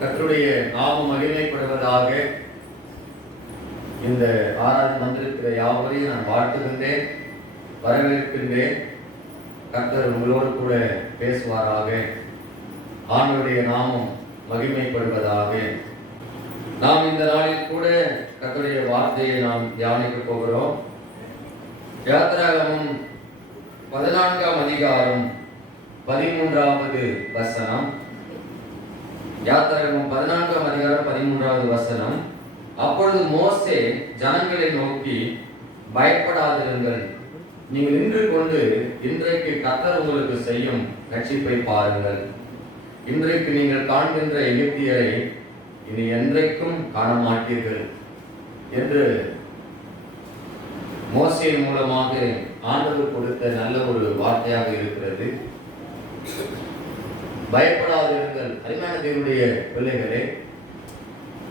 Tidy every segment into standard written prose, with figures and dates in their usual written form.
கர்த்தருடைய நாமம் மகிமைப்படுவதாக. இந்த ஆராய்ச்சி வந்திருக்கிற யாவரையும் நான் வாழ்த்துகின்றேன், வரவேற்கின்றேன். கர்த்தர் உங்களோடு கூட பேசுவாராக. ஆண்டவருடைய நாமம் மகிமைப்படுவதாக. நாம் இந்த நாளில் கூட கர்த்தருடைய வார்த்தையை நாம் தியானிக்க போகிறோம். யாத்திராகமம் 14ஆம் அதிகாரம் 13வது வசனம். யாத்திராகமம் 14ஆம் அதிகாரம் 13வது வசனம். அப்பொழுது மோசே ஜனங்களை நோக்கி, பயப்படாதிருங்கள், நீங்கள் நின்று கொண்டு இன்றைக்கு கர்த்தர் உங்களுக்கு செய்யும் ரட்சிப்பை பாருங்கள். இன்றைக்கு நீங்கள் காண்கின்ற எகிப்தியரை இனி என்றைக்கும் காண மாட்டீர்கள் என்று மோசேயின் மூலமாக ஆண்டவர் கொடுத்த நல்ல ஒரு வார்த்தையாக இருக்கிறது. பயப்படாதிருங்கள். அருமையான தேவனுடைய பிள்ளைகளே,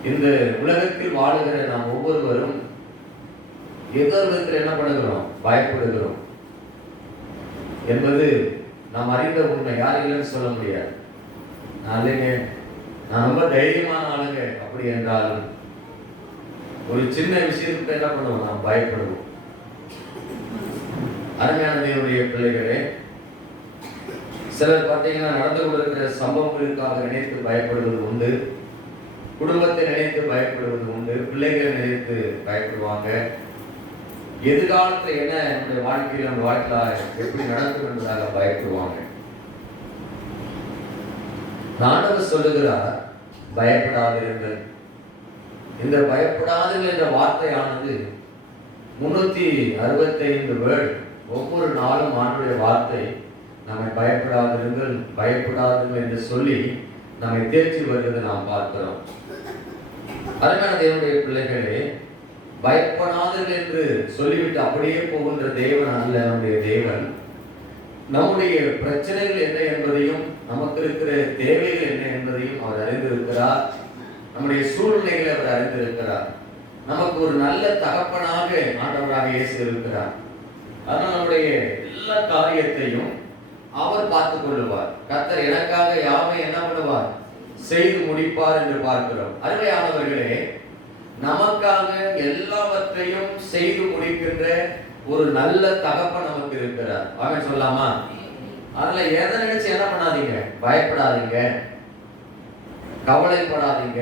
இந்த உலகத்தில் வாழுகிற நாம் ஒவ்வொருவரும் ஏதோ விதத்தில் என்ன பண்ணுகிறோம்? பயப்படுகிறோம் என்பது நாம் அறிந்த உண்மை. யார் இல்லைன்னு சொல்ல முடியாது. நான் இல்லைங்க, நான் ரொம்ப தைரியமான ஆளுங்க அப்படி என்றாலும் ஒரு சின்ன விஷயத்துக்கு என்ன பண்ணுவோம்? நாம் பயப்படுவோம். அருமையான தேவனுடைய பிள்ளைகளே, சிலர் பார்த்தீங்கன்னா நடந்து கொண்டிருக்கிற சம்பவங்களுக்காக நினைத்து பயப்படுவது உண்டு, குடும்பத்தை நினைத்து பயப்படுவது உண்டு, பிள்ளைகளை நினைத்து பயப்படுவாங்க. எதிர்காலத்தில் என்ன நம்முடைய வாழ்க்கையில் நம்ம வாழ்க்கையில் எப்படி நடக்கும் என்பதாக பயப்படுவாங்க. ஆண்டவர் சொல்லுகிறார், பயப்படாதிருங்கள். இந்த பயப்படாதீர்கள் என்ற வார்த்தையானது 365 வேர்ட். ஒவ்வொரு நாளும் ஆண்டவருடைய வார்த்தை நம்மை பயப்படாதிருங்கள், பயப்படாதீர்கள் என்று சொல்லி நம்மை தேர்ச்சி வருவதை நாம் பார்க்கிறோம். அருமையான தேவனுடைய பிள்ளைகளே, பயப்படாதீர்கள் என்று சொல்லிவிட்டு அப்படியே போகின்ற தேவன் அல்ல நம்முடைய தேவன். நம்முடைய பிரச்சனைகள் என்ன என்பதையும், நமக்கு இருக்கிற தேவைகள் என்ன என்பதையும் அவர் அறிந்திருக்கிறார். நம்முடைய சூழ்நிலைகளை அவர் அறிந்திருக்கிறார். நமக்கு ஒரு நல்ல தகப்பனாக ஆண்டவராக இயேசு இருக்கிறார். அதனால் நம்முடைய எல்லா காரியத்தையும் அவர் பார்த்துக் கொள்ளுவார். கர்த்தர் எனக்காக யாவை என்ன பண்ணுவார்? செய்து முடிப்பார் என்று பார்க்கிறோம். அருமையானவர்களே, நமக்காக எல்லாவற்றையும் செய்து முடிக்கின்ற ஒரு நல்ல தகப்பன் நமக்கு இருக்கிறார். அவன் சொல்லாமா? அதுல எதை நினைச்சு என்ன பண்ணாதீங்க? பயப்படாதீங்க, கவலைப்படாதீங்க,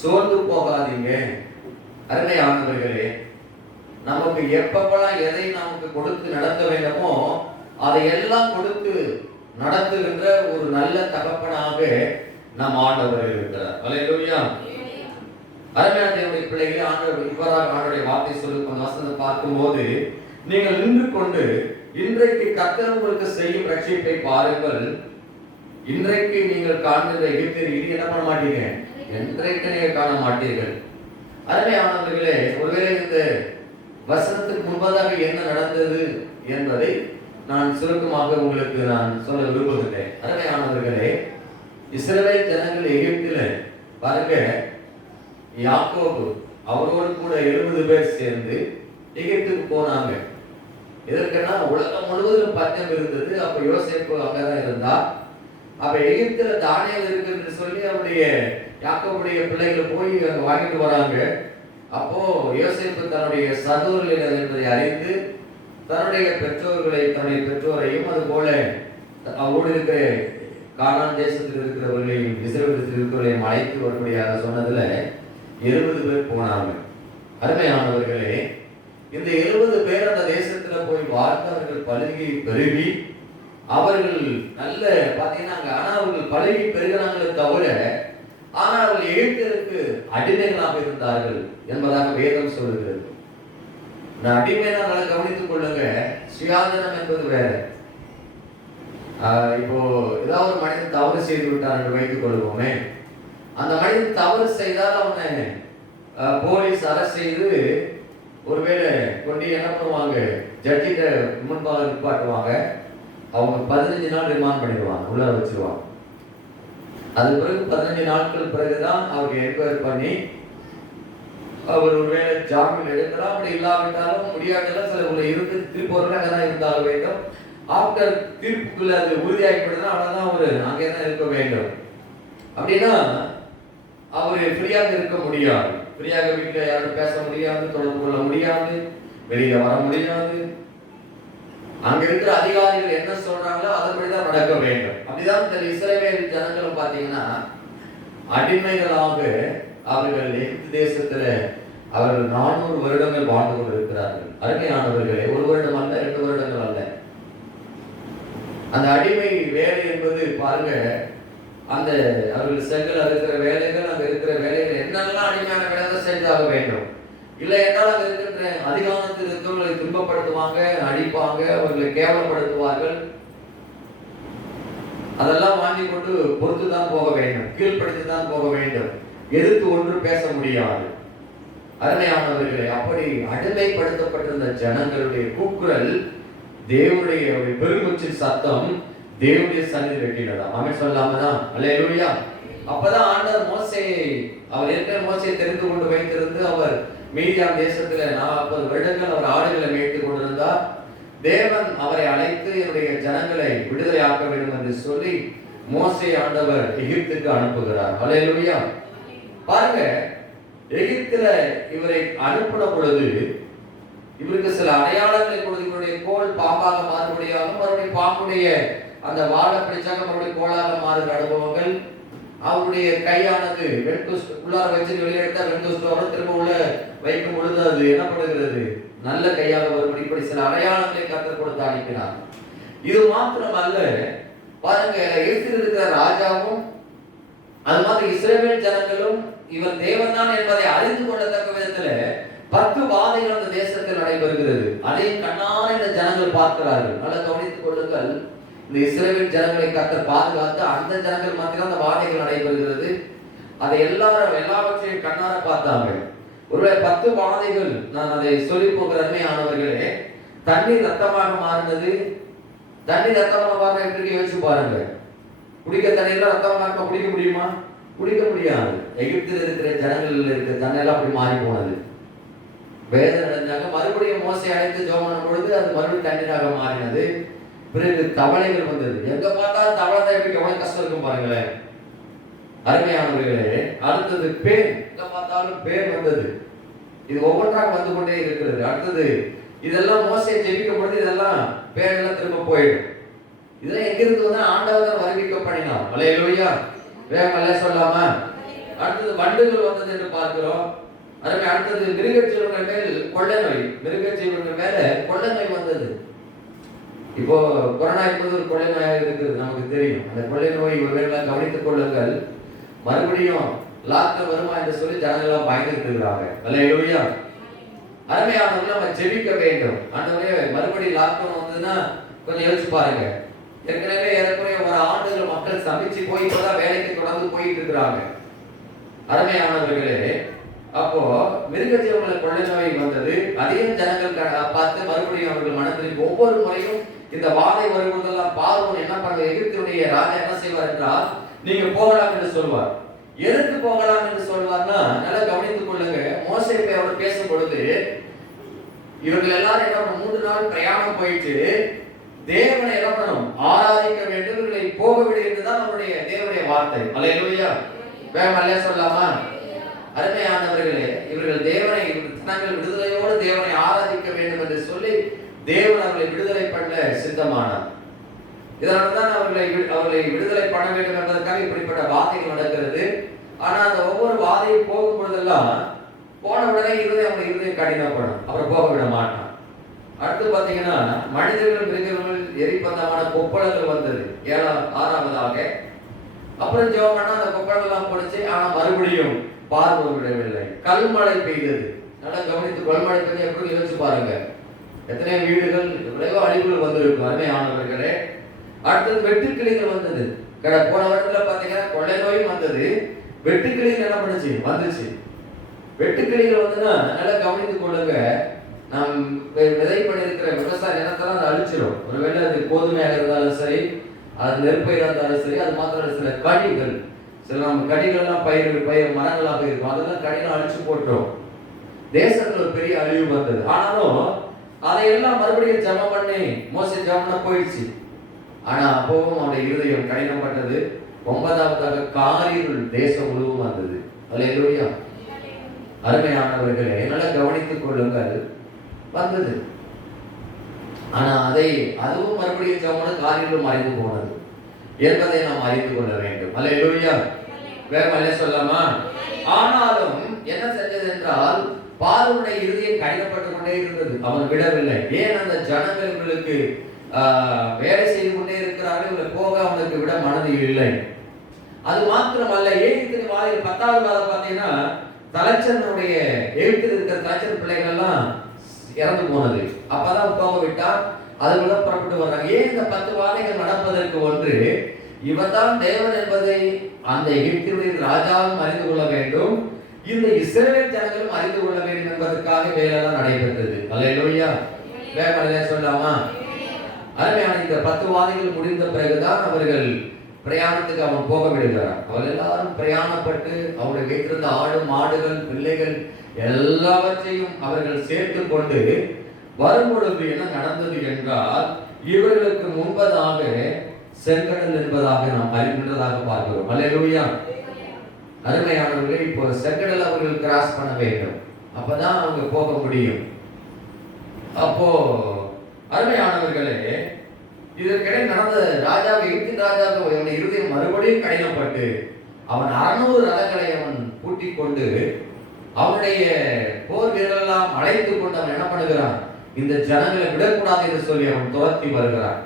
சோர்ந்து போகாதீங்க. அருமையானவர்களே, நமக்கு எப்பப்பெல்லாம் எதை நமக்கு கொடுத்து நடத்த வேண்டுமோ அதையெல்லாம் கொடுத்து நடத்துகின்ற ஒரு நல்ல தகப்பனாக நம் ஆண்டவர் இருக்கிறார். அல்லேலூயா. அருமையான தேவனுடைய பிள்ளைகளே, ஆண்டவர் இவ்வாறாக ஆண்டவருடைய வார்த்தை சொல்லும் வசனத்தை பார்க்கும்போது, நீங்கள் நின்று கொண்டு இன்றைக்கு கர்த்தர் உங்களுக்கு செய்யும் ரட்சிப்பை பாருங்கள். இன்றைக்கு நீங்கள் காண்கின்ற எகிப்தியரை இனி என்ன பண்ண மாட்டீங்க? என்றைக்கு நீங்கள் காண மாட்டீர்கள். அருமையானவர்களே, ஒருவேளை இந்த வசனத்துக்கு முன்பதாக என்ன நடந்தது என்பதை நான் சுருக்கமாக உங்களுக்கு நான் சொல்ல விரும்புகிறேன். அருமையானவர்களே, இஸ்ரவேல் ஜனங்கள் எகிப்தில் பாருங்க, யாக்கோபு அவரோடு கூட 70 பேர் சேர்ந்து எகிப்துக்கு போனாங்க. எதற்குன்னா உலகம் முழுவதும் பஞ்சம் இருந்தது. அப்ப யோசேப்பு அங்கதான் இருந்தா. அப்ப எகிப்துல தானியம் இருக்கு என்று சொல்லி அவருடைய யாக்கோபுடைய பிள்ளைகள் போய் அங்க வாங்கிட்டு வராங்க. அப்போ யோசேப்பு தன்னுடைய சகோதரர்கள் என்பதை அறிந்து தன்னுடைய பெற்றோரையும் அது போல அவரோடு இருக்கிற கானான் தேசத்தில் இருக்கிறவர்களையும் இஸ்ரவேல் தேசத்தில் இருக்கிறவர்களையும் அழைத்து வரும்படியாக சொன்னதுல 70 பேர் போனாங்க. அருமையானவர்களே, இந்த 70 பேர் அந்த தேசத்துல போய் வாழ்ந்து அவர்கள் பழுகி பெருகி அவர்கள் நல்ல பாத்தீங்கன்னா, ஆனா அவர்கள் பழுகி பெருகினாங்களே தவிர, ஆனால் அவர்கள் எகிப்தியருக்கு அடிமைகளாக இருந்தார்கள் என்பதாக வேதம் சொல்லுகிறது. நான் அடிமையை நல்லா கவனித்துக் கொள்ளுங்க. சுயாதீனம் என்பது வேற. இப்போ ஏதாவது ஒரு மனிதன் தவறு செய்து விட்டார் என்று வைத்துக் கொள்வோமே, அந்த மனிதன் தவறு செய்தால் அவனை போலீஸ் அரெஸ்ட் செய்து ஒருவேளை கொண்டு என்ன பண்ணுவாங்க? ஜட்ஜிட்ட முன்பாக நிப்பாட்டுவாங்க. அவங்க 15 நாள் ரிமாண்ட் பண்ணிடுவாங்க, உள்ள வச்சிருவாங்க. அது பிறகு 15 நாட்கள் பிறகுதான் அவருக்கு என்கொயரி பண்ணி அவர் ஒருவேளை ஜாமீன் எடுக்கலாம். அப்படி இல்லாவிட்டாலும் முடியாதெல்லாம் சில உள்ள இருந்து திருப்பி ஒரு தான் இருந்தால் வேண்டும். ஆஃப்டர் தீர்ப்புக்குள்ள அது உறுதியாகிப்படுதுன்னா அவ்வளவுதான், ஒரு அங்கே தான் இருக்க வேண்டும். அப்படின்னா அவரு ஃப்ரீயாக இருக்க முடியாது. ஃப்ரீயாக வீட்டில் யாரும் பேச முடியாது, தொடர்பு கொள்ள முடியாது, வெளியில வர முடியாது. அங்க இருக்கிற அதிகாரிகள் என்ன சொல்றாங்களோ அதன்படிதான் நடக்க வேண்டும். அப்படிதான் இந்த இஸ்ரவேல் ஜனங்களும் பாத்தீங்கன்னா அடிமைகளாக அவர்கள் எகிப்து தேசத்துல அவர்கள் 400 வருடங்கள் வாழ்ந்து கொண்டிருக்கிறார்கள். அருமையானவர்களே, 1 வருடம் அல்ல, 2 வருடங்கள் அல்ல. அந்த அடிமை வேலை என்பது பாருங்க, அந்த அவர்கள் செங்கல் இருக்கிற வேலைகள், அங்க இருக்கிற வேலைகள் என்னெல்லாம் அடிமையான வேலை செஞ்சாக வேண்டும். இல்லை என்றால் அங்க இருக்கின்ற அதிகாரத்தில் இருக்கிறவர்களை துன்பப்படுத்துவாங்க, அடிப்பாங்க, அவர்களை கேவலப்படுத்துவார்கள். அதெல்லாம் வாங்கி கொண்டு பொறுத்து தான் போக வேண்டும், கீழ்ப்படுத்தி தான் போக வேண்டும், எதிர்த்து ஒன்று பேச முடியாது. அருமையானவர்களே, அப்படி அடிமைப்படுத்தப்பட்டிருந்த ஜனங்களுடைய கூக்குரல், தேவனுடைய பெருமூச்சின் சத்தம் தேவனுடைய சந்நிதியில் எட்டினதா. ஆமென் சொல்லாமதான். அல்லேலூயா. அப்பதான் ஆண்டவர் மோசேயை, அவர் இருக்கிற மோசையை தெரிந்து கொண்டு வைத்திருந்து, அவர் மீதியான் தேசத்துல 40 வருடங்கள் அவர் ஆடுகளை மேய்த்துக் கொண்டிருந்தார். தேவன் அவரை அழைத்து என்னுடைய ஜனங்களை விடுதலை ஆக்க வேண்டும் என்று சொல்லி மோசே ஆண்டவர் எகிப்துக்கு அனுப்புகிறார். அல்லேலூயா. பாருங்க, எகிப்துல இவரை அனுப்பின பொழுது இவருக்கு சில அடையாளங்களை கொடுத்து, இவருடைய கோல் பாம்பாக மாறுபடியாக, மறுபடியும் பாம்புடைய அந்த வாழை பிடிச்சாக மறுபடியும் கோலாக மாறுகிற அனுபவங்கள். அவருடைய கையானது வெண்குஸ்ட் உள்ளார வச்சு வெளியே எடுத்தா வெண்குஸ்ட் வரும், திரும்ப உள்ள வைக்கும் பொழுது அது என்ன பண்ணுகிறது, நல்ல கையாக வரும். இப்படி சில அடையாளங்களை கற்றுக் கொடுத்து அனுப்பினார். இது மாத்திரம் அல்ல, பாருங்க, எகிப்தில் இருக்கிற ராஜாவும் அது மாதிரி இஸ்ரவேல் ஜனங்களும் இவர் தேவன் தான் என்பதை அறிந்து கொள்ளத்தக்க விதத்துல 10 வாதைகள் அந்த தேசத்தில் நடைபெறுகிறது. அதையும் கண்ணார இந்த ஜனங்கள் பார்க்கிறார்கள். நல்லா கவனித்துக் கொள்ளுங்கள். இந்த இஸ்ரவேல் ஜனங்களை கர்த்தர் பாதுகாத்து அந்த ஜனங்கள் மாத்திரம் அந்த வாதைகள் நடைபெறுகிறது. அதை எல்லாவற்றையும் கண்ணார பார்த்தாங்க. ஒருவேளை 10 வாதைகள், நான் அதை சொல்லி போகிறேன் ஆனவர்களே. தண்ணீர் ரத்தமாக மாறினது. தண்ணீர் ரத்தமாக மாறின எப்படி யோசிச்சு பாருங்க. குடிக்க தண்ணீர்லாம் ரத்தமாக குடிக்க முடியுமா? குடிக்க முடியாது. எகிப்தில் இருக்கிற ஜனங்களில் இருக்கிற தண்ணெல்லாம் அப்படி மாறி போனது. வேதனை அடைஞ்சாங்க. மறுபடியும் மோசை அழைத்து ஜெபம் பண்ணும் பொழுது அது மறுபடியும் தண்ணீராக மாறினது. பிறகு தவளைகள் வந்தது. எங்க பார்த்தாலும் தவளை தான் எப்படி எவ்வளவு கஷ்டம் இருக்கும் பாருங்களேன். அருமையானவர்களே, அடுத்தது பேன். எங்க பார்த்தாலும் பேன் வந்தது. இது ஒவ்வொன்றாக வந்து கொண்டே இருக்கிறது. அடுத்தது இதெல்லாம் மோசையை ஜெபிக்கும் பொழுது இதெல்லாம் பேன் எல்லாம் திரும்ப போயிடும். இதெல்லாம் எங்கிருந்து வந்து ஆண்டவர் தான் வருவிக்க பண்ணினார். அல்லேலூயா. வேகமல்ல சொல்லாமா. அடுத்தது வண்டுகள் வந்தது என்று பார்க்கிறோம். அதுக்கு அடுத்தது மிருக ஜீவன்கள் மேல் கொள்ளை நோய். மிருக ஜீவன்கள் மேல கொள்ளை நோய் வந்தது. இப்போ கொரோனா என்பது ஒரு கொள்ளை நோயாக இருக்குது, நமக்கு தெரியும். அந்த கொள்ளை நோய் ஒருவேளை கவனித்துக் கொள்ளுங்கள். மறுபடியும் லாக்டவுன் வருமா என்று சொல்லி ஜனங்கள்லாம் பயந்துட்டு இருக்கிறாங்க. அல்லேலூயா. அருமையானவர்கள் நம்ம ஜெபிக்க வேண்டும். ஆண்டவரே, மறுபடியும் லாக்டவுன் வந்ததுன்னா கொஞ்சம் யோசிச்சு பாருங்க. ஏற்கனவே ஏறக்குறைய 1 ஆண்டுகள் மக்கள் சமைச்சு போய் இப்பதான் வேலைக்கு தொடர்ந்து போயிட்டு இருக்கிறாங்க. அருமையானவர்களே, அப்போ மிருக ஜீவன்களை கொள்ளை நோய் வந்தது. அதையும் ஜனங்கள் பார்த்து மறுபடியும் அவர்கள் மனதில் ஒவ்வொரு முறையும் இந்த வாதை வருவதெல்லாம் பார்வோன் என்ன பண்ண, எகிப்தினுடைய ராஜா என்ன செய்வார் என்றால், நீங்க போகலாம் என்று சொல்வார். எதற்கு போகலாம் என்று சொல்வார்னா, நல்லா கவனித்துக் கொள்ளுங்க. மோசே அவர் பேசும் பொழுது இவர்கள் எல்லாரும் என்ன பண்ண, 3 நாள் பிரயாணம் போயிட்டு தேவனை என்ன பண்ணணும், ஆராதிக்க வேண்டும், இவர்களை போக விடு என்றுதான் அவருடைய தேவனுடைய வார்த்தை. அல்லேலூயா. வேகமல்ல சொல்லாமா. அருமையானவர்களே, இவர்கள் தேவனை தங்கள் விடுதலையோடு தேவனை ஆராதிக்க வேண்டும் என்று சொல்லி தேவன் அவர்களை விடுதலை பண்ண சித்தமானார். இதனால்தான் அவர்களை விடுதலை பண்ண வேண்டும் என்பதற்காக இப்படிப்பட்ட வாதைகள் நடக்கிறது. ஆனா அந்த ஒவ்வொரு வாதையும் போகும் பொழுதெல்லாம் போன உடனே இருதயம் கடினப்படும், அப்புறம் போக விட மாட்டான். அடுத்து பாத்தீங்கன்னா மனிதர்கள் மிருகங்கள் எரிப்பந்தமான கொப்பளங்கள் வந்தது 6ஆவதாக. அப்புறம் ஜெபம் பண்ணா அந்த கொப்பளங்கள் எல்லாம் போடுச்சு. ஆனா மறுபடியும் பார்வை விடவில்லை. கல்மழை பெய்தது. நல்லா கவனித்து, கல்மழை பெய்து எப்படி யோசிச்சு பாருங்க. எத்தனை வீடுகள் எவ்வளவோ அழிவுகள் வந்திருக்கும். அருமையானவர்களே, அடுத்தது வெட்டுக்கிளிகள் வந்தது. போன வருடத்துல பாத்தீங்கன்னா கொள்ளை நோயும் வந்தது. வெட்டுக்கிளிகள் என்ன பண்ணுச்சு, வந்துச்சு. வெட்டுக்கிளிகள் வந்துன்னா நல்லா கவனித்துக் கொள்ளுங்க. நாம் விதை பண்ணிருக்கிற விவசாய நிலத்தெல்லாம் அதை அழிச்சிடும். ஒருவேளை அது கோதுமையாக இருந்தாலும் சரி, அது நெற்பயிராக இருந்தாலும் சரி, அது மாத்திரம் சில கடிகள், சில நம்ம கடிகள்லாம் பயிர் மரங்களாக இருக்கும், அதெல்லாம் கடினம் அழிச்சு போட்டோம். தேசத்துல ஒரு பெரிய அழிவு வந்தது. ஆனாலும் அதையெல்லாம் மறுபடியும் ஜெபம் பண்ணி மோசே ஜெபம் பண்ண போயிடுச்சு. ஆனா அப்பவும் அவனுடைய இருதயம் கடினப்பட்டது. 9வதாக காரிருள் தேசம் முழுவதும் வந்தது. அல்லேலூயா. அருமையானவர்களே, நல்லா கவனித்துக் கொள்ளுங்கள். வந்தது. ஆனா அதுவும் மறுபடியும் சமமான காரிருள் மறைந்து போனது என்பதை நாம் அறிந்து கொள்ள வேண்டும். அல்லேலூயா. வேற வழியா சொல்லலாமா? ஆனாலும் என்ன செஞ்சது என்றால், பார்வோனுடைய இருதயம் கடினப்பட்டு கொண்டே இருந்தது. அவன் விடவில்லை. ஏன்? அந்த ஜனங்கள் இவர்களுக்கு வேலை செய்து கொண்டே இருக்கிறார்கள், இவர்கள் போக அவனுக்கு விட மனது இல்லை. அது மாத்திரமல்ல, ஏகிப்தின் வாயில் 10வது வாரம் பார்த்தீங்கன்னா, தலைச்சனுடைய எகிப்தில் இருக்கிற தலைச்சன் பிள்ளைகள் எல்லாம் இறந்து போனது. அப்பதான் போக விட்டார். அதுக்குள்ள புறப்பட்டு வர்றாங்க. ஏன் இந்த 10 வாதைகள் நடப்பதற்கு ஒன்று, இவர்தான் தேவன் என்பதை அந்த எகிப்தினுடைய ராஜாவும் அறிந்து கொள்ள வேண்டும், இந்த இஸ்ரவேல் ஜனங்களும் அறிந்து கொள்ள வேண்டும் என்பதற்காக வேலையெல்லாம் நடைபெற்றது. அல்லேலூயா. வேற சொல்லாமா? அருமையான இந்த 10 வாதைகள் முடிந்த பிறகுதான் அவர்கள் பிரயாணத்துக்கு அவன் போக விடுகிறார். அவர்கள் எல்லாரும் பிரயாணப்பட்டு அவருடைய வைத்திருந்த ஆடு மாடுகள் பிள்ளைகள் எல்லாவற்றையும் அவர்கள் சேர்த்து கொண்டு வரும்பொழுது என்ன நடந்தது என்றால், இவர்களுக்கு முன்பதாக செங்கடல் என்பதாக நாம் அறிந்ததாக பார்க்கிறோம். அல்லேலூயா. அருமையானவர்களே, இப்போ செங்கடல் அவர்கள் கிராஸ் பண்ண வேண்டும். அப்பதான் அவங்க போக முடியும். அப்போ அருமையானவர்களே, இதற்கிடையே நடந்த ராஜாவை எகிப்தின் ராஜாவுடைய இருதயம் மறுபடியும் கடினப்பட்டு அவன் 600 ரதங்களை அவன் கூட்டிக் கொண்டு அவனுடைய போர் வீரரெல்லாம் அழைத்துக் கொண்டு அவன் என்ன பண்ணுகிறான், இந்த ஜனங்களை விடக்கூடாது என்று சொல்லி அவன் துரத்தி வருகிறான்.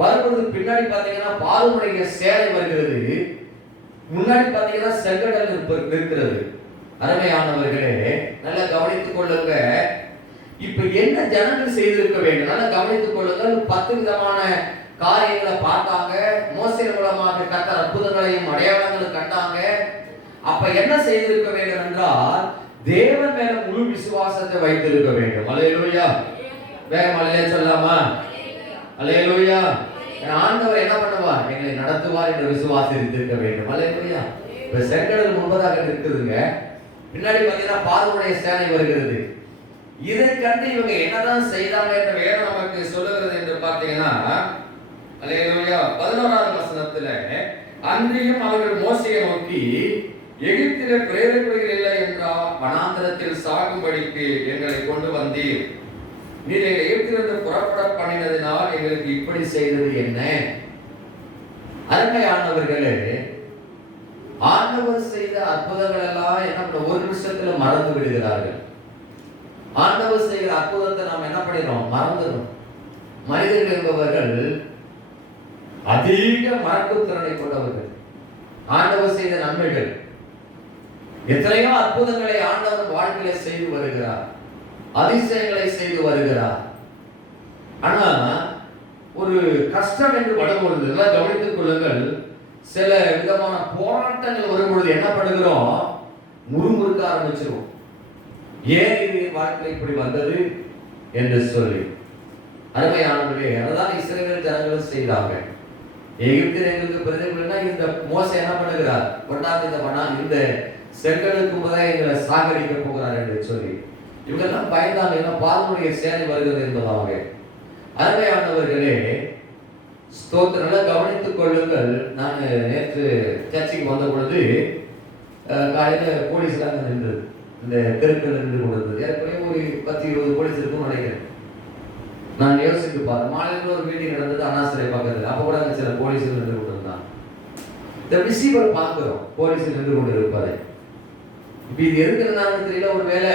வரும்பொழுது பின்னாடி பார்த்தீங்கன்னா பார்வோனுடைய சேனை வருகிறது, முன்னாடி பார்த்தீங்கன்னா செங்கடல் இருக்கிறது. அருமையானவர்களே, நல்லா கவனித்துக் கொள்ளுங்க. இப்ப என்ன ஜனங்கள் செய்திருக்க வேண்டும்? நல்லா கவனித்துக் கொள்ளுங்கள். 10 விதமான காரியங்களை பார்த்தாங்க. மோசே மூலமாக கர்த்தர் அற்புதங்களையும் அடையாளங்களும் கண்டாங்க. அப்ப என்ன செய்திருக்க வேண்டும் என்றால், தேவன் மேல முழு விசுவாசத்தை வைத்திருக்க வேண்டும். அல்லேலூயா. வேகம் அல்லேலூயா சொல்லாமா? அல்லேலூயா. ஆண்டவர் என்ன பண்ணுவார்? எங்களை நடத்துவார் என்று விசுவாசித்திருக்க வேண்டும். அல்லேலூயா. இப்ப செங்கடல் முன்பதாக இருக்குதுங்க, பின்னாடி பார்த்தீங்கன்னா பார்வோனுடைய சேனை வருகிறது. இதை கண்டு இவங்க என்னதான் செய்தாங்க என்ற வேதம் நமக்கு சொல்லுகிறது என்று பார்த்தீங்கன்னா, அல்லேலூயா, 11வது வசனத்துல, அன்றியும் அவர்கள் மோசேயை நோக்கி, எகிப்திலே பிரேதக்குழிகள் இல்லை என்றால் வனாந்தரத்தில் சாகும்படிக்கு எங்களை கொண்டு வந்தீர். நீர் எகிப்திலிருந்து புறப்பட பண்ணினதினால் எங்களுக்கு இப்படி செய்தது என்ன? அருமையானவர்களே, ஆண்டவர் செய்த அற்புதங்கள் எல்லாம் என்ன பண்ண, ஒரு நிமிஷத்துல மறந்து விடுகிறார்கள். ஆண்டவர் செய்கிற அற்புதத்தை நாம் என்ன பண்ணிடுறோம்? மறந்துடும். மனிதர்கள் என்பவர்கள் அதிக மறக்கும் திறனை கொண்டவர்கள். ஆண்டவர் செய்த நன்மைகள் எத்தனையோ அற்புதங்களை ஆண்டவர் வாழ்க்கையில செய்து வருகிறார், அதிசயங்களை செய்து வருகிறார். ஆனா ஒரு கஷ்டம் என்று வரும்பொழுது எல்லாம் கவனித்துக் கொள்ளுங்கள், சில விதமான போராட்டங்கள் வரும்பொழுது என்ன பண்ணுகிறோம்? முறுமுறுக்க ஆரம்பிச்சிருவோம். ஏன் இது வாழ்க்கையில் இப்படி வந்தது என்று சொல்லி. அருமையானவர்களே, அதுதான் இஸ்ரவேல் ஜனங்களும் செய்தாங்க. எகிப்தில் எங்களுக்கு பிரதிபலினா இந்த மோசே என்ன பண்ணுகிறார்? கொண்டாந்து இந்த செங்கடலுக்கு முதல் எங்களை சாகடிக்க போகிறார் என்று சொல்லி இவங்கெல்லாம் பயந்தாங்க. ஏன்னா பார்வோனுடைய சேனை வருகிறது என்பதாக. அருமையானவர்களே, ஸ்தோத்திரம், நல்லா கவனித்துக் கொள்ளுங்கள். நான் நேற்று சர்ச்சைக்கு வந்த பொழுது காலையில போலீஸ்லாம் நின்றது, இந்த தெருக்கள் நின்று கொண்டிருந்தது. ஏற்கனவே ஒரு 10-20 போலீஸ் இருக்குன்னு நினைக்கிறேன். நான் யோசித்து பார்த்தேன். மாலையில் ஒரு மீட்டிங் நடந்தது அண்ணாசிலை பக்கத்தில். அப்போ கூட அங்கே சில போலீஸுகள் நின்று கொண்டிருந்தாங்க. இந்த விசிபிள் பார்க்கிறோம் போலீஸ் நின்று கொண்டு இருப்பதை. இப்போ இது எதுக்குன்னு தெரியல. ஒரு வேலை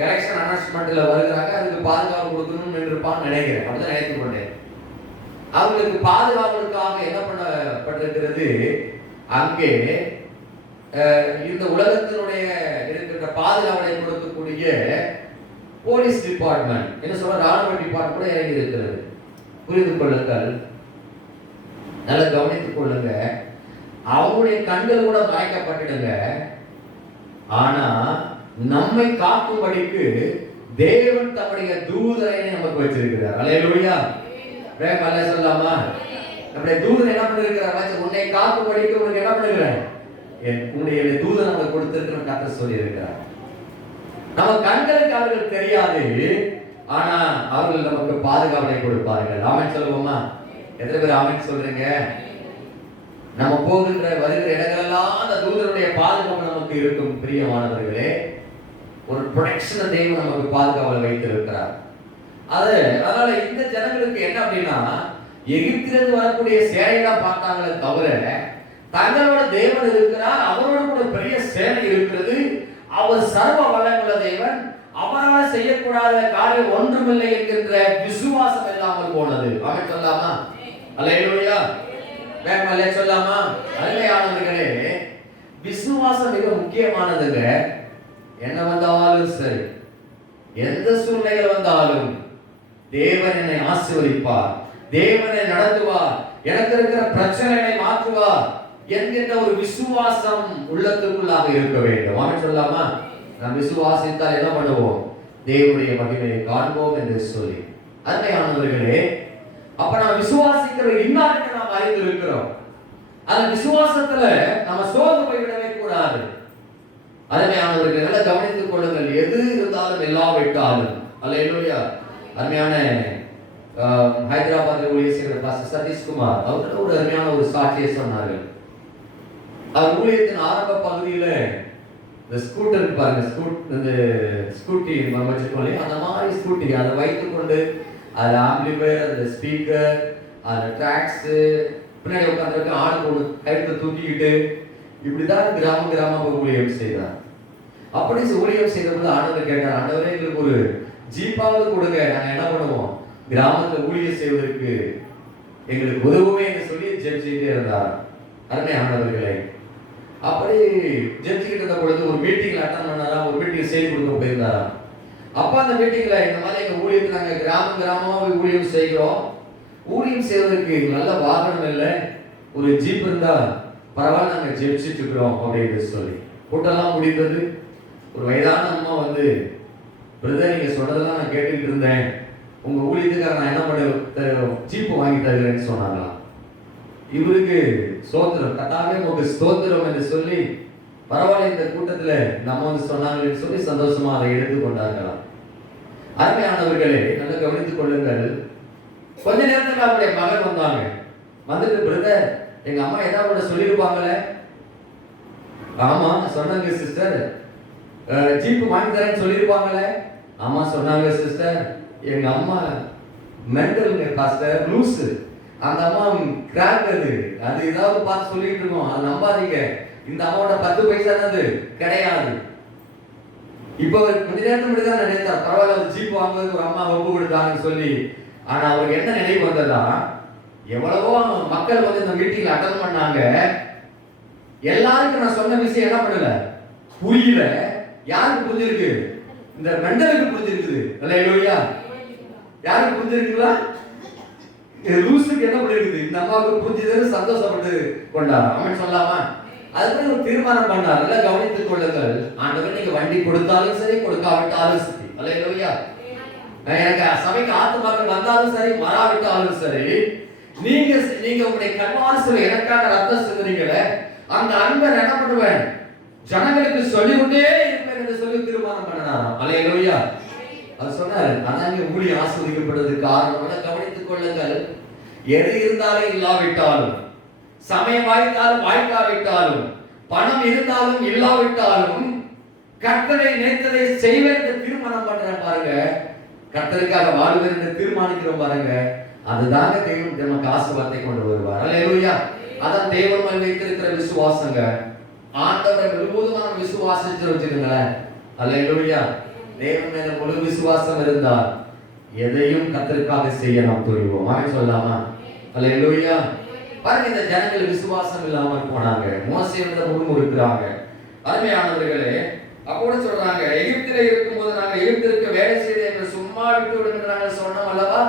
எலெக்ஷன் அனௌன்ஸ்மெண்ட்ல வருகிறாங்க, அதுக்கு பாதுகாப்பு கொடுக்கணும்னு நின்றுப்பான்னு நினைக்கிறேன். அப்படிதான் நினைத்து கொண்டேன். அவங்களுக்கு பாதுகாப்புக்காக என்ன பண்ணப்பட்டிருக்கிறது? அங்கே இந்த உலகத்தினுடைய இருக்கின்ற பாதுகாவலை கொடுக்கக்கூடிய போலீஸ் டிபார்ட்மெண்ட், என்ன சொல்ற, ராணுவ டிபார்ட்மெண்ட் கூட இறங்கி இருக்கிறது. புரிந்து கொள்ளுங்கள், நல்லா கவனித்துக் கொள்ளுங்க. அவங்களுடைய கண்கள் கூட மறைக்கப்பட்டுடுங்க. ஆனா நம்மை காக்கும்படிக்கு தேவன் தம்முடைய தூதரை நமக்கு வச்சிருக்கிறார். அல்லேலூயா. வேகம் அல்ல சொல்லாமா? நம்முடைய தூதன் என்ன பண்ணிருக்கிறார்? உன்னை காக்கும்படிக்கு உனக்கு என்ன பண்ணுகிறேன்? உன்னுடைய தூதன் நமக்கு கொடுத்திருக்கிற கர்த்தர் சொல்லி இருக்கிறார். நம்ம கண்களுக்கு அவர்கள் தெரியாது, ஆனா அவர்கள் நமக்கு பாதுகாவலை கொடுப்பார்கள். ஆமென் சொல்லுவோமா? எத்தனை பேர் ஆமென் சொல்றீங்க? நம்ம போகின்ற வருகிற இடங்களெல்லாம் அந்த தூதருடைய பாதுகாப்பு நமக்கு இருக்கும். பிரியமானவர்களே, ஒரு ப்ரொடெக்ஷனை தேவன் நமக்கு பாதுகாவல் வைத்திருக்கிறார். அதனால இந்த ஜனங்களுக்கு என்ன அப்படின்னா, எகிப்திலிருந்து வரக்கூடிய சேனையெல்லாம் பார்த்தாங்களே தவிர, தங்களோட தேவன் இருக்கிறார், அவரோட கூட பெரிய சேனை இருக்கிறது, அவர் சர்வ வல்லமையுள்ள தேவன், அவரால் செய்யக்கூடாத காரியம் ஒன்றுமில்லை என்கின்ற விசுவாசம் இல்லாமல் போனது. அவன் சொல்லாமா? அல்லேலூயா. வேகமல்ல சொல்லாமா? அருமையானவர்களே, விசுவாசம் மிக முக்கியமானதுங்க. என்ன வந்தாலும் சரி, எந்த சூழ்நிலைகள் வந்தாலும் தேவன் என்னை ஆசீர்வதிப்பார், தேவனை நடத்துவார், எனக்கு இருக்கிற பிரச்சனைகளை மாற்றுவார் என்கின்ற ஒரு விசுவாசம் உள்ளத்துக்குள்ளாக இருக்க வேண்டும். அவன் சொல்லாமா? நாம் விசுவாசித்தால் என்ன பண்ணுவோம்? தேவனுடைய மகிமையை காண்போம் என்று சொல்லி. அருமையானவர்களே, அப்ப நாம் விசுவாசிக்கிற இன்னாருக்கு நாம் அறிந்திருக்கிறோம். அந்த விசுவாசத்துல நம்ம சோர்ந்து போய்விடவே கூடாது. அருமையானவர்கள் நல்லா கவனித்துக் கொள்ளுங்கள். எது இருந்தாலும் எல்லாவிட்டாலும். அல்லேலூயா. அருமையான ஹைதராபாத்தில் ஊழியர் செய்கிற பாஸ்டர் சதீஷ்குமார் அவர்கள் ஒரு அருமையான ஒரு சாட்சியை சொன்னார்கள். அவர் ஊழியத்தின் ஆரம்ப பகுதியில இந்த ஸ்கூட்டர் பாருங்க, ஸ்கூட்டி வச்சுக்கோங்க, அந்த மாதிரி ஸ்கூட்டி அதை வைத்துக்கொண்டு அது ஆம்பிளிஃபயர், அந்த ஸ்பீக்கர், அந்த ட்ராக்ஸ், பின்னாடி உட்காந்துருக்க ஆள் கொண்டு கைத்து தூக்கிக்கிட்டு இப்படிதான் கிராம ஊழியம் செய்தார். அப்படி ஊழியம் செய்தபோது ஆண்டவர் கேட்டார், ஆண்டவரே எங்களுக்கு ஒரு ஜீப்பாவது கொடுங்க, நாங்க என்ன பண்ணுவோம், கிராமத்தில் ஊழியம் செய்வதற்கு எங்களுக்கு உதவுமே என்று சொல்லி ஜெபிச்சுக்கிட்டே இருந்தார். அருமையானவர்களே, அப்படி ஜெபிச்சுக்கிட்டு இருந்த பொழுது ஒரு மீட்டிங்ல அட்டன் பண்ணாராம், ஒரு மீட்டிங் செய்தி கொடுக்க போயிருந்தாராம். அப்ப அந்த மீட்டிங்ல இந்த மாதிரி எங்க ஊழியத்துக்கு நாங்க கிராமமா ஊழியம் செய்கிறோம், ஊழியம் செய்வதற்கு நல்ல வாகனம் இல்லை, ஒரு ஜீப் இருந்தா பரவாயில்ல, நாங்க ஜெபிச்சுட்டு இருக்கிறோம் அப்படின்னு சொல்லி கூட்டெல்லாம் முடிந்தது. ஒரு வயதான அம்மா வந்து, பிரதர் நீங்க சொன்னதெல்லாம் நான் கேட்டுக்கிட்டு இருந்தேன், உங்க ஊழியத்துக்காக நான் என்ன பண்ண ஜீப்பு வாங்கி தருகிறேன்னு சொன்னாங்களாம். இவருக்கு ஸ்தோத்திரம், கட்டாவே உங்களுக்கு ஸ்தோத்திரம் என்று சொல்லி, பரவாயில்ல இந்த கூட்டத்துல நம்ம வந்து சொன்னாங்கன்னு சொல்லி சந்தோஷமா அதை எடுத்துக்கொண்டார்களாம். அருமையானவர்களே, நல்லா கவனித்துக் கொள்ளுங்கள். கொஞ்ச நேரத்துல அவருடைய மகன் வந்தாங்க. வந்துட்டு, பிரதர் எங்க அம்மா ஏதாவது சொல்லியிருப்பாங்களே. ஆமா சொன்னாங்க சிஸ்டர், ஜீப்பு வாங்கி தரேன்னு சொல்லியிருப்பாங்களே. ஆமா சொன்னாங்க சிஸ்டர், எங்க அம்மா மென்டலுங்க பாஸ்டர், லூசு, அந்த அம்மா கிராக், அது ஏதாவது பார்த்து சொல்லிட்டு இருக்கோம், அது நம்பாதீங்க, இந்த அம்மாவோட 10 பைசா கிடையாது. இப்போ கொஞ்ச நேரத்துக்கு முன்னாடி தான் நினைத்தார், பரவாயில்ல ஒரு ஜீப் வாங்குவதற்கு ஒரு அம்மா ஒப்பு கொடுத்தாங்கன்னு சொல்லி. ஆனா அவருக்கு என்ன நினைவு வந்ததா, எவ்வளவோ மக்கள் வந்து இந்த மீட்டிங்ல அட்டன் பண்ணாங்க, எல்லாருக்கும் நான் சொன்ன விஷயம் என்ன பண்ணல, புரியல. யாருக்கு புரிஞ்சிருக்கு? இந்த மெண்டலுக்கு புரிஞ்சிருக்குது. அல்லேலூயா. யாருக்கு புரிஞ்சிருக்குங்களா? லூசுக்கு என்ன பண்ணிருக்குது, இந்த அம்மாவுக்கு புரிஞ்சதுன்னு சந்தோஷப்பட்டு கொண்டார். அவன் சொல்லாமா? அதுக்கு ஒரு தீர்மானம் பண்ணார். நல்லா கவனித்துக் கொள்ளுங்கள். ஆண்டவர் நீங்க வண்டி கொடுத்தாலும் சரி, கொடுக்காவிட்டாலும் சரி, அல்லேலூயா, எனக்கு சபைக்கு ஆத்துமாக்கள் வந்தாலும் சரி, வராவிட்டாலும் சரி, நீங்க உங்களுடைய கன்வாசல எனக்காக ரத்தம் சிந்துறீங்களே, அந்த அன்பை என்ன பண்ணுவேன், ஜனங்களுக்கு சொல்லிக்கொண்டே இருப்பேன் என்று சொல்லி தீர்மானம் பண்ணாராம். அல்லேலூயா. அவர் சொன்னார், அதாங்க ஊழியம் ஆசீர்வதிக்கப்படுவதற்கு காரணம். கவனித்துக் கொள்ளுங்கள். எது இருந்தாலும் இல்லாவிட்டாலும், சமயம் வாய்த்தாலும் வாய்க்காவிட்டாலும், பணம் இருந்தாலும் இல்லாவிட்டாலும், கர்த்தரை நினைத்ததை செய்வேன் என்று தீர்மானம் பண்றேன் பாருங்க, கர்த்தருக்காக வாழ்வேன் என்று தீர்மானிக்கிறோம் பாருங்க, அதுதாங்க தேவன் நமக்கு ஆசீர்வாதத்தை கொண்டு வருவார். அல்லேலூயா. அதான் தேவன் மேல் வைத்திருக்கிற விசுவாசங்க. ஆண்டவரை முழுவதுமான விசுவாசிச்சு வச்சுக்கோங்களேன். அல்லேலூயா. தேவன் மேல முழு விசுவாசம் இருந்தால் எதையும் கர்த்தருக்காக செய்ய நாம் துணிவோம். ஆமென் சொல்லலாமா? அல்லேலூயா. பாருங்க, இந்த ஜனங்கள் விசுவாசம் இல்லாமல் போனாங்க, மோசேயோட முறுமுறுக்கிறாங்க. அருமையானவர்களே, அப்போட சொல்றாங்க, எகிப்திலே இருக்கும்போது நாங்க எகிப்திற்கு வேலை செய்து எங்களை சும்மா விட்டு விடுங்க சொன்னோம் அல்லவா,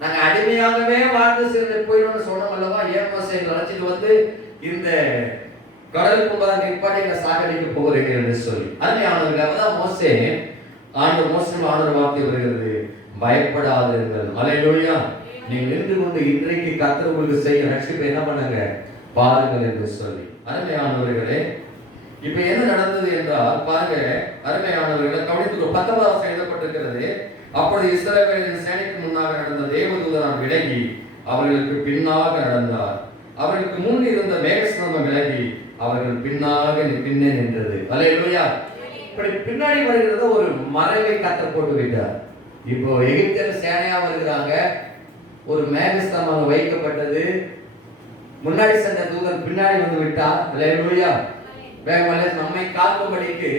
நாங்க அடிமையாகவே வாழ்ந்து போயிடும் சொன்னோம் அல்லவா, ஏன் மோசே எங்களை அழைச்சிட்டு வந்து இந்த கடலுக்கு போதாக நிப்பாட்டி எங்களை சாகடிக்க போகிறீங்க என்று சொல்லி. அருமையானவர்கள், அப்பதான் மோசே ஆண்டவர் வார்த்தை வருகிறது, பயப்படாதீர்கள். அல்லேலூயா. நீங்க நின்று கொண்டு இன்றைக்கு கர்த்தர் உங்களுக்கு செய்ய ரட்சிப்பை என்ன பண்ணுங்க, பாருங்கள் என்று சொல்லி. அருமையானவர்களே, இப்ப என்ன நடந்தது என்றால் பாருங்க, அருமையானவர்களை கவனித்து 19 எழுதப்பட்டிருக்கிறது. அப்பொழுது இஸ்ரவேலின் சேனைக்கு முன்னாக நடந்த தேவதூதன் விலகி அவர்களுக்கு பின்னாக நடந்தார். அவர்களுக்கு முன் இருந்த மேகஸ்தம்பம் விலகி அவர்கள் பின்னே நின்றது. அல்லேலூயா. இப்படி பின்னாடி வருகிறது ஒரு மறைவை கர்த்தர் போட்டு விட்டார். இப்போ எகிப்தியர் சேனையா வருகிறாங்க, ஒரு மேகஸ்தம்பம் வைக்கப்பட்டது, முன்னாடி சென்ற தூதன் பின்னாடி வந்து விட்டார். அல்லேலூயா. வேகமல்ல நம்மை காக்கும்படிக்கு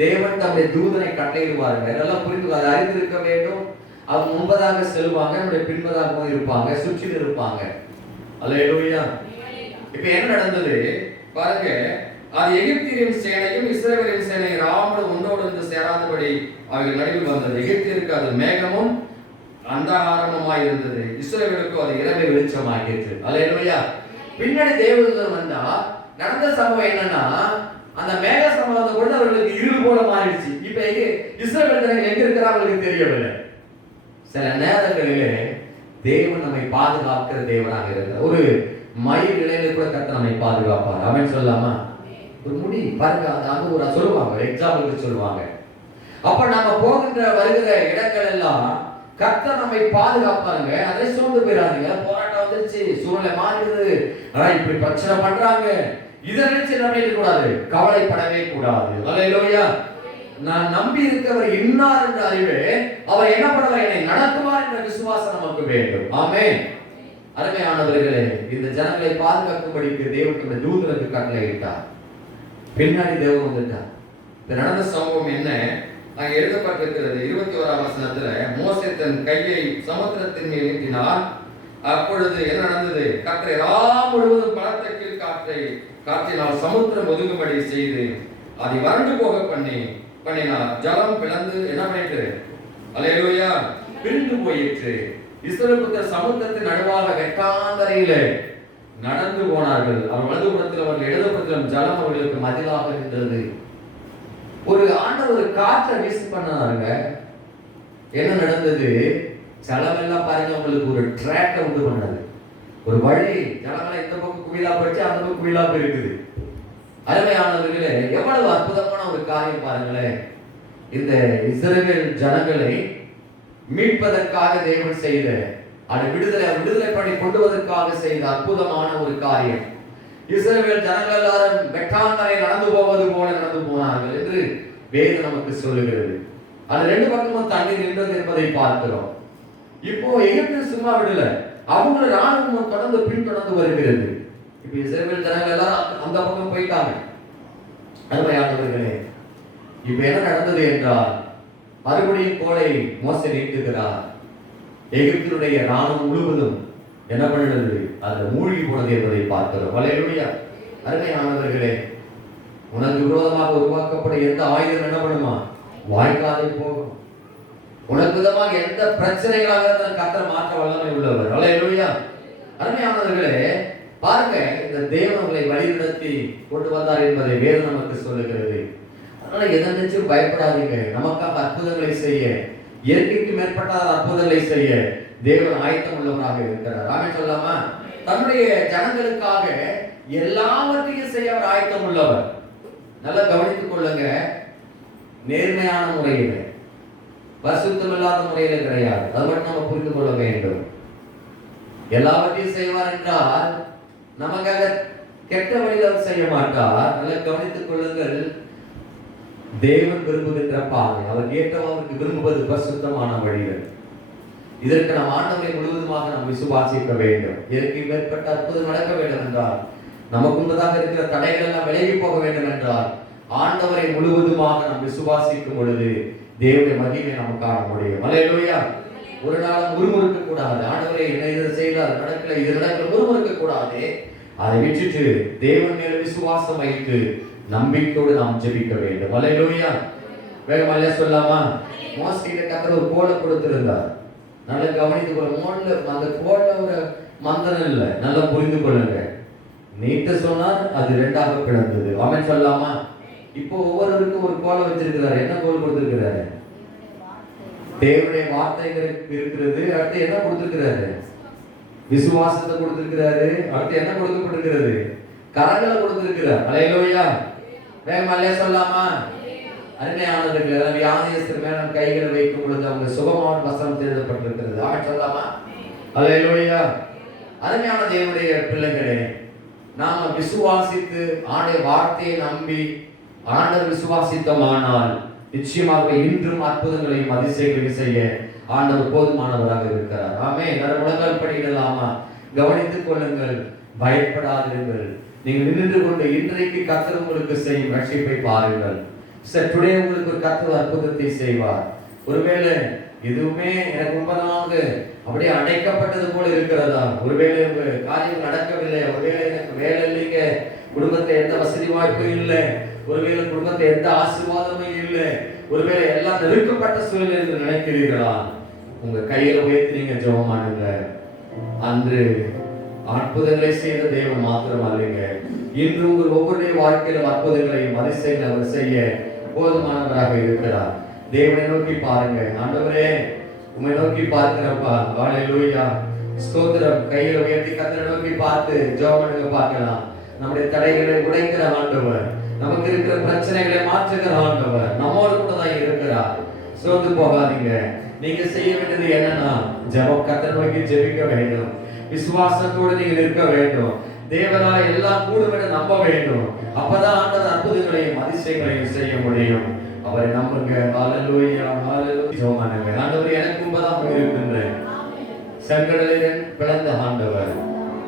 தேவன் தம்முடைய தூதனை கட்டளையிடுவார்கள். இதெல்லாம் புரிந்து அதை அறிந்திருக்க வேண்டும். அவங்க முன்பதாக செல்வாங்க, நம்முடைய பின்பதாகவும் இருப்பாங்க, சுற்றி இருப்பாங்க. அல்லேலூயா. இப்ப என்ன நடந்தது பாருங்க, அது எகிப்தியரின் சேனையும் இஸ்ரவேலின் சேனை ராமனும் ஒன்றோடு வந்து சேராதபடி அவர்கள் நடுவில் வந்தது. எகிப்தியருக்கு அது மேகமும் அந்தகாரமுமாய் இருந்தது, இஸ்ரவேலுக்கு அது இரவை வெளிச்சமாகிற்று. அல்லேலூயா. பின்னாடி தேவதூதன் வந்தா நடந்த சம்பவம் என்னன்னா, அந்த மேக சம்பவத்தை பொழுது அவர்களுக்கு இருள் போல மாறிடுச்சு. இப்ப இஸ்ரவேல் ஜனங்கள் எங்க இருக்கிறாங்களுக்கு தெரியவில்லை. சில நேரங்களிலே தேவன் நம்மை பாதுகாக்கிற தேவனாக இருக்கிறார். ஒரு மயில் இலையில கூட கர்த்தர் நம்மை பாதுகாப்பார். அவன் சொல்லலாமா? ஒரு முடி பாருங்க, அது ஒரு சொல்லுவாங்க, எக்ஸாம்பிளுக்கு சொல்லுவாங்க. அப்ப நாம போகின்ற வருகிற இடங்கள் எல்லாம் கர்த்தர் நம்மை பாதுகாப்பாங்க. அதை சூழ்ந்து போயிடாதீங்க. போராட்டம் வந்துருச்சு, சூழ்நிலை மாறிடுது, இப்படி பிரச்சனை பண்றாங்க, இதை நினைச்சு நம்ம கூடாது, கவலைப்படவே கூடாது. அல்லேலூயா. நான் நம்பி இருக்கவர் இன்னார் என்று அறிவேன், அவர் என்ன பண்ணுவார், என்னை நடத்துவார் என்ற விசுவாசம் நமக்கு வேண்டும். ஆமென். அருமையானவர்களே, இந்த ஜனங்களை பாதுகாக்கும்படிக்கு தேவனுடைய தூதனுக்கு கட்டளையிட்டார். பின்னாடி தேவன் வந்துட்டார். இந்த நடந்த சம்பவம் என்ன அங்க எழுதப்பட்டிருக்கிறது. 21ஆம் வசனத்துல மோசே தன் கையை சமுத்திரத்தின் மேல் நீட்டினார். அப்பொழுது என்ன நடந்தது? கர்த்தர் ராம் முழுவதும் பலத்த கீழ் காற்றினால் சமுத்திரம் ஒதுங்கும்படி செய்து அதை வறண்டு போக பண்ணினார். ஜலம் பிளந்து என்ன பண்ணிட்டு, அல்லேலூயா, பிரிந்து போயிற்று. இஸ்ரவேல் புத்திரர் சமுத்திரத்தின் நடுவாக வெட்டாந்தரையில நடந்து போனார்கள். அவர் வலதுபுறத்தில் அவர்கள் இடதுபுறத்திலும் ஜலம் அவர்களுக்கு மதிலாக இருந்தது. ஒரு ஆண்டவர் காற்றை வீசி பண்ணாருங்க. என்ன நடந்தது? ஜலமெல்லாம் பாருங்க, உங்களுக்கு ஒரு ட்ராக்கை உண்டு பண்ணது, ஒரு வழி. ஜலமெல்லாம் இந்த பக்கம் குவிலா போச்சு, அந்த பக்கம் குவிலா போயிருக்குது. அருமையானவர்களே, எவ்வளவு அற்புதமான ஒரு காரியம் பாருங்களேன். இந்த இஸ்ரவேல் ஜனங்களை மீட்பதற்காக தேவன் செய்த, அதை விடுதலை பண்ணி கொண்டு வருவதற்காக செய்த அற்புதமான ஒரு காரியம். இஸ்ரவேல் ஜனங்கள் எல்லாரும் வெட்டாந்தரை நடந்து போவது போல நடந்து போனார்கள் என்று வேதம் நமக்கு சொல்லுகிறது. அது ரெண்டு பக்கமும் தண்ணீர் நின்றது என்பதை பார்க்கிறோம். இப்போ எகிப்து சும்மா விடல, அவங்க ராணுவம் தொடர்ந்து பின்தொடர்ந்து வருகிறது. இப்ப இஸ்ரவேல் ஜனங்கள் எல்லாம் அந்த பக்கம் போயிட்டாங்க. அருமையானவர்களே, இப்ப என்ன நடந்தது என்றால், மறுபடியும் கோலை மோசே நீட்டுகிறார். எகிப்தினுடைய ராணுவம் முழுவதும் என்ன பண்ணுறது, அது மூழ்கி போனது என்பதை பார்க்கிறோம். அல்லேலூயா. அருமையானவர்களே, உனக்கு விரோதமாக உருவாக்கப்பட எந்த ஆயுதம் என்ன பண்ணுமா, வாய்க்காதே போகும். உனக்கு விதமாக எந்த பிரச்சனைகளாக இருந்தாலும் கர்த்தர் மாற்ற வல்லமை உள்ளவர். அல்லேலூயா. அருமையானவர்களே, பாருங்க, இந்த தேவனை வழிநடத்தி கொண்டு வந்தார் என்பதை வேதம் நமக்கு சொல்லுகிறது. அதனால எதை நினைச்சு பயப்படாதீங்க. நமக்காக அற்புதங்களை செய்ய, இயற்கைக்கு மேற்பட்ட அற்புதங்களை செய்ய தேவன் ஆயத்தம் உள்ளவராக இருக்கிறார். ஆமென் சொல்லாமா? தன்னுடைய ஜனங்களுக்காக எல்லாவற்றையும் செய்ய அவர் ஆயத்தம் உள்ளவர். நல்லா கவனித்துக் கொள்ளுங்க. நேர்மையான முறையில், பரிசுத்தம் இல்லாத முறையில கிடையாது. அதை மட்டும் நம்ம புரிந்து கொள்ள வேண்டும். எல்லாவற்றையும் செய்வார் என்றால் நமக்காக கெட்ட வழியில் அவர் செய்ய மாட்டார். நல்லா கவனித்துக் கொள்ளுங்கள். தேவன் விரும்புகின்ற பாதை, அவர் ஏற்றவா அவருக்கு விரும்புவது பரிசுத்தமான வழிகள். இதற்கு நாம் ஆண்டவரை முழுவதுமாக நாம் விசுவாசிக்க வேண்டும். இதற்கு மேற்பட்ட அற்புதம் நடக்க வேண்டும் என்றால், நமக்கு முன்பதாக இருக்கிற தடைகள் எல்லாம் விலகி போக வேண்டும் என்றால், ஆண்டவரை முழுவதுமாக நாம் விசுவாசிக்கும் பொழுது தேவனுடைய மகிமை நாம் காண முடியும். அல்லேலூயா. ஒரு நாளும் முறுமுறுக்க கூடாது. ஆண்டவரை என்ன இதை செய்யல, அது நடக்கல, இது நடக்கல, முறுமுறுக்க கூடாது. அதை விட்டுட்டு தேவன் மேல விசுவாசம் வைத்து நம்பிக்கையோடு நாம் ஜெபிக்க வேண்டும். அல்லேலூயா. வேகமாலே சொல்லாமா? மோசேக்கு கர்த்தர் ஒரு கோலை கொடுத்திருந்தார். நல்லா கவனித்துக் கொள்ள. மோட்ல அந்த கோலை ஒரு மந்திரம் இல்லை. நல்லா புரிந்து கொள்ளுங்க. நீட்ட சொன்னார், அது இரண்டாக பிளந்தது. ஆமென் சொல்லாமா? இப்போ ஒவ்வொருவருக்கும் ஒரு கோலை வச்சிருக்கிறார். என்ன கோல் கொடுத்திருக்கிறாரு? தேவனுடைய வார்த்தைகள் இருக்கிறது. அடுத்து என்ன கொடுத்திருக்கிறாரு? விசுவாசத்தை கொடுத்திருக்கிறாரு. அடுத்து என்ன கொடுக்கப்பட்டிருக்கிறது? கரங்களை கொடுத்திருக்கிறார். அல்லேலூயா. வேகமாலே சொல்லாமா? அருமையானவர்களே, வியாதியஸ்தர் மேல கைகளை வைக்கும் பொழுது அவங்க சுகமான வசனம் எழுதப்பட்டிருக்கிறது. ஆமென் சொல்லாமா? அல்லேலூயா. அருமையான தேவனுடைய பிள்ளைகளே, நாம விசுவாசித்து ஆண்டவருடைய வார்த்தையை நம்பி ஆண்டவர் விசுவாசித்தோமானால் நிச்சயமாக இன்றும் அற்புதங்களையும் அதிசயங்களையும் செய்ய ஆண்டவர் போதுமானவராக இருக்கிறார். ஆமென். முழங்கால் படியிடலாமா? கவனித்துக் கொள்ளுங்கள், பயப்படாதீர்கள். நீங்கள் நின்று கொண்டு இன்றைக்கு கர்த்தர் உங்களுக்கு செய்யும் ரட்சிப்பை பாருங்கள். டுடே உங்களுக்கு ஒரு கர்த்தர் அற்புதத்தை செய்வார். ஒருவேளை எதுவுமே எனக்கு உண்மையாக அப்படியே அடைக்கப்பட்டது போல இருக்கிறதா? ஒருவேளை காரியம் நடக்கவில்லை, ஒருவேளை எனக்கு வேலை இல்லைங்க, குடும்பத்தை எந்த வசதி வாய்ப்பும் இல்லை, ஒருவேளை குடும்பத்தை எந்த ஆசீர்வாதமும் இல்லை, ஒருவேளை எல்லாம் நெருக்கப்பட்ட சூழ்நிலை என்று நினைக்கிறீர்களா? உங்க கையில உயர்த்தி நீங்க ஜெபம் பண்ணுங்க. அன்று அற்புதங்களை செய்த தேவன் மாத்திரம் அல்லங்க, இன்று உங்கள் ஒவ்வொருடைய வாழ்க்கையிலும் அற்புதங்களையும் அதிசயங்களை அவர் செய்ய போதுமானவராக இருக்கிறார். தேவனை நோக்கி பாருங்க. ஆண்டவரே, உம்மை நோக்கி பார்க்கிறப்பா. ஹல்லேலூயா, ஸ்தோத்திரம். கையில உயர்த்தி கர்த்தரை நோக்கி பார்த்து ஜெபம் பண்ணுங்க பார்க்கலாம். நம்முடைய தடைகளை உடைக்கிற ஆண்டவர், நமக்கு இருக்கிற பிரச்சனைகளை மாற்றுகிற ஆண்டவர் நம்மோடு கூட தான் இருக்கிறார். சோர்ந்து போகாதீங்க. நீங்க செய்ய வேண்டியது என்னன்னா, ஜெபம், கர்த்தரை நோக்கி ஜெபிக்க வேண்டும். விசுவாசத்தோடு நீங்க இருக்க வேண்டும். தேவனால எல்லாம் கூடும் என நம்ப வேண்டும். அப்பதான் ஆண்டவர் அற்புதங்களையும் அதிசயங்களையும் செய்ய முடியும். அவரை நம்புங்க. ஹல்லேலூயா, ஹல்லேலூயா. ஜெபம் பண்ணுங்க. ஆண்டவர் எனக்கு முன்பதாக இருக்கின்றேன். செங்கடலிலே பிளந்த ஆண்டவர்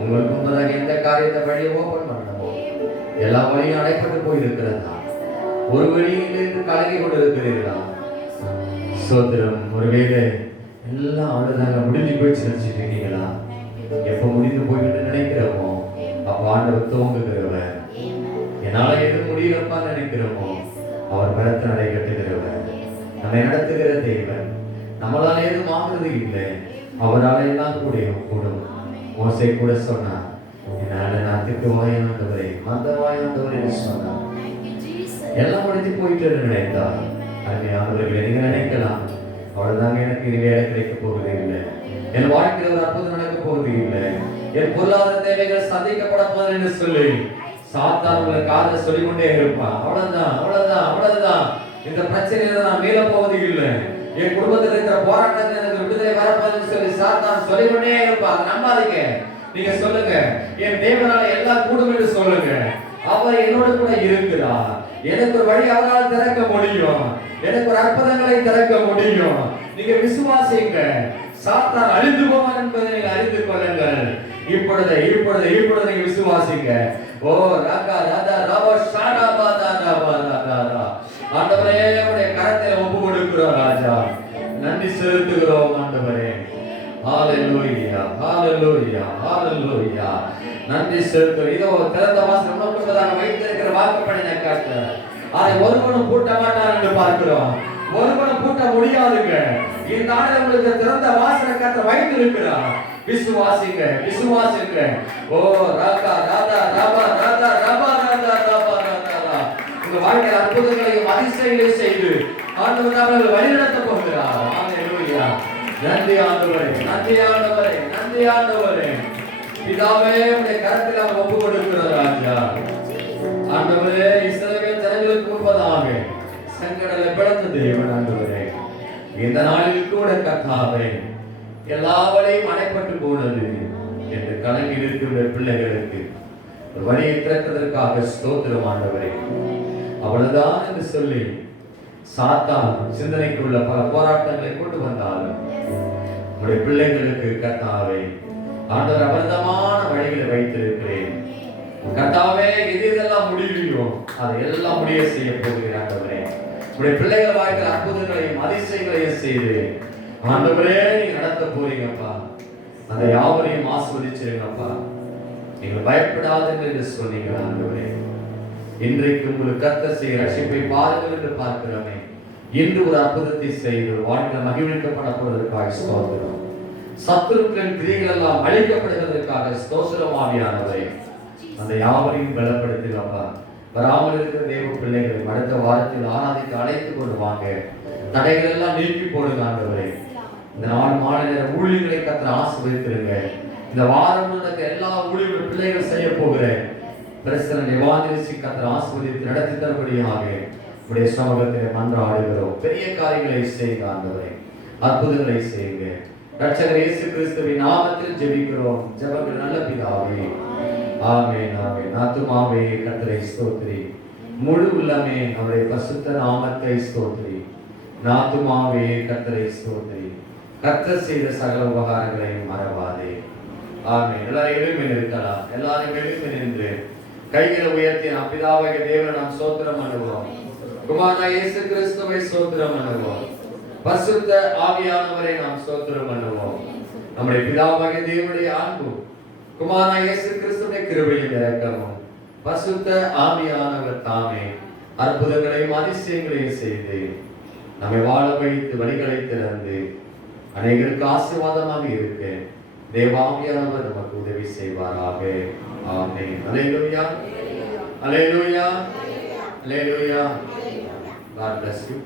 உங்களுக்கு முன்பதாக எந்த காரியத்தை வழியை ஓபன் பண்ணணுமோ எல்லா வழியும் அடைப்பட்டு போயிருக்கிறதா? ஒரு வழியிலிருந்து கலங்கி கொண்டு இருக்கிறீர்களா? சோத்திரம். ஒருவேளை எல்லாம் அவ்வளவுதாங்க, முடிஞ்சு போய் நினைச்சிட்டு இருக்கீங்களா? எப்ப முடிந்து போய்கிட்டு நினைக்கிறோமோ அப்ப ஆண்டவர் தோங்குகிறவர். என்னால எது முடியலப்பா நினைக்கிறோமோ அவர் பலத்த நடை கட்டுகிறவர். நம்மை நடத்துகிற தேவன். நம்மளால எதுவும் ஆகுறது இல்லை, அவரால் எல்லாம் கூடும். மோசே கூட சொன்னார், என்னால நான் திட்டுவாயாண்டவரே, மந்தவாயாண்டவரே சொன்னார். எல்லாம் முடிஞ்சு போயிட்டு நினைத்தார். அருமையானவர்களை நீங்க நினைக்கலாம், அவ்வளவுதாங்க, எனக்கு இனி வேலை கிடைக்க போவது இல்லை, என் வாழ்க்கையில் ஒரு அற்புதம் நடக்க போவது இல்லை, என் பொருளாதார தேவைகள் சந்திக்கப்பட போது என்று சொல்லி சாத்தான் உங்களை காதை சொல்லிக்கொண்டே இருப்பான். அவ்வளவுதான், அவ்வளவுதான், அவ்வளவுதான், இந்த பிரச்சனையில நான் மீள போவது இல்லை, என் குடும்பத்தில் இருக்கிற போராட்டத்தில் எனக்கு விடுதலை வரப்போகுதுன்னு சொல்லி சாத்தான் சொல்லிக்கொண்டே இருப்பாங்க. நம்பாதீங்க. நீங்க சொல்லுங்க, என் தேவனால எல்லாம் கூடும் என்று சொல்லுங்க. அவர் என்னோடு கூட இருக்கிறார். எனக்கு ஒரு வழி அவரால் திறக்க முடியும், எனக்கு ஒரு அற்புதங்களை திறக்க முடியும். நீங்க விசுவாசிங்க. சாத்தான் அழிந்து போவான் என்பதை நீங்கள் அறிந்து கொள்ளுங்கள். இப்பொழுது இப்பொழுது இப்பொழுது நீங்க விசுவாசிங்க. ஓ ராகா ராதா ராவா ஷாடா பாதா ராவா ராதா ரா. ஆண்டவரே, உம்முடைய கரத்தில் ஒப்பு கொடுக்கிறோம் ராஜா. நன்றி செலுத்துகிறோம் ஆண்டவரே. ஹalleluya, ஹalleluya, ஹalleluya. நன்றி செலுத்துகிறோம். இதோ திறந்த வாசல் நமக்குள்ளதாக வைத்திருக்கிற வாக்குப்படியை காட்டு. அதை ஒருவனும் பூட்ட மாட்டார் என்று பார்க்கிறோம். ஒருவனும் பூட்ட முடியாதுங்க. இந்த ஆண்டு உங்களுக்கு திறந்த வாசலை காத்து வைத்திருக்கிறார். விசுவாசிங்க, விசுவாசிங்க. ஓ ராகா ராதா ராபா ராதா ராபா ராதா ராபா ராதா. உங்க வாழ்க்கையில் அற்புதங்களையும் அதிசயங்களையும் செய்து ஆண்டவர் அவர்களை வழிநடத்த போகிறார். ஹalleluya. நன்றி ஆண்டவரே, நன்றி ஆண்டவரே, நன்றி ஆண்டவரே. பிதாவே, உம்முடைய கரத்தில் அவர் ஒப்பு கொடுக்கிறார் ராஜா. ஆண்டவரே, இஸ்ரவேல் ஜனங்களுக்கு முன்பதாக செங்கடலை பிளந்த தேவன் ஆண்டவரே, இந்த நாளில் கூட கர்த்தாவே எல்லா வழியும் அடைப்பட்டு போனது என்று கலங்கி இருக்கிற பிள்ளைகளுக்கு ஒரு வழியை திறப்பதற்காக ஸ்தோத்திரம் ஆண்டவரே. அவ்வளவுதான் என்று சொல்லி சாத்தான் சிந்தனைக்குள்ள பல போராட்டங்களை கொண்டு வந்தாலும் உங்களுடைய பிள்ளைகளுக்கு கர்த்தாவே ஆண்டவர் அபரிதமான வழிகளை வைத்திருக்கிறேன். கர்த்தாவே, எதெல்லாம் முடியலையோ அதை எல்லாம் முடிய செய்ய போகிறேன் ஆண்டவரே. உங்களுடைய பிள்ளைகள் வாழ்க்கிற அற்புதங்களையும் அதிசயங்களையும் செய்து ஆண்டவரே நீங்க நடத்த போறீங்கப்பா. அந்த யாவரையும் ஆசீர்வதிச்சிருங்கப்பா. நீங்கள் பயப்படாதீர்கள் என்று சொன்னீங்க ஆண்டவரே. இன்றைக்கு உங்களுக்கு கர்த்தர் செய்ய ரட்சிப்பை பாருங்கள் என்று பார்க்கிறோமே. இன்று ஒரு அற்புதத்தை செய்து வாழ்க்கை மகிழ்விக்கப்பட போவதற்காக ஸ்தோத்திரம். சத்துருக்களின் கிரியைகள் எல்லாம் அழிக்கப்படுவதற்காக ஸ்தோத்திரம் ஆவியானவரே. அந்த யாவரையும் பலப்படுத்துங்கப்பா. வராமல் இருக்கிற தேவ பிள்ளைகளை அடுத்த வாரத்தில் ஆராதிக்க அழைத்து கொண்டு வாங்க. தடைகள் எல்லாம் நீக்கி போடுங்க ஆண்டவரே. இந்த நாள் மாலை நேர ஊழியர்களை கர்த்தர் ஆசீர்வதித்திருங்க. இந்த வாரம் நடக்க எல்லா ஊழியர்கள் பிள்ளைகள் செய்ய போகிறேன். பிரசன நிவாதிசி கர்த்தர் ஆசீர்வதித்து நடத்தி தரும்படியாக உடைய சமூகத்திலே மன்றாடுகிறோம். பெரிய காரியங்களை செய்யுங்க ஆண்டவரே, அற்புதங்களை செய்யுங்க. ரட்சகர் இயேசு கிறிஸ்துவின் நாமத்தில் ஜெபிக்கிறோம். ஜெபங்கள் நல்ல பிதாவே, ஆமென் ஆமென். ஆத்துமாவே கர்த்தரை ஸ்தோத்திரி, முழு உள்ளமே அவருடைய பரிசுத்த நாமத்தை ஸ்தோத்திரி. ஆத்துமாவே கர்த்தரை ஸ்தோத்திரி, கர்த்தர் செய்த சகல உபகாரங்களையும் மறவாதே. ஆமென். எல்லாரும் எழுப்பி நிற்கலாம். எல்லாரும் எழுப்பி நின்று கைகளை உயர்த்தி நாம் பிதாவாகிய தேவனை நாம் ஸ்தோத்திரம் பண்ணுவோம். குமாரனாகிய இயேசு கிறிஸ்துவை ஸ்தோத்திரம் பண்ணுவோம். பரிசுத்த ஆவியானவரை நாம் ஸ்தோத்திரம் பண்ணுவோம். நம்முடைய பிதாவாகிய தேவனுடைய அன்பும் குமாரனாகிய இயேசு கிறிஸ்துவின் கிருபையும் இரக்கமும் பரிசுத்த ஆவியானவர் தாமே அற்புதங்களையும் அதிசயங்களையும் செய்து நம்மை வாழ வைத்து வழிகளை திறந்து அநேகருக்கு ஆசீர்வாதமாக இருக்க தேவாவியானவர் நமக்கு உதவி செய்வாராக. ஆமென். அல்லேலூயா, அல்லேலூயா, அல்லேலூயா. God bless you.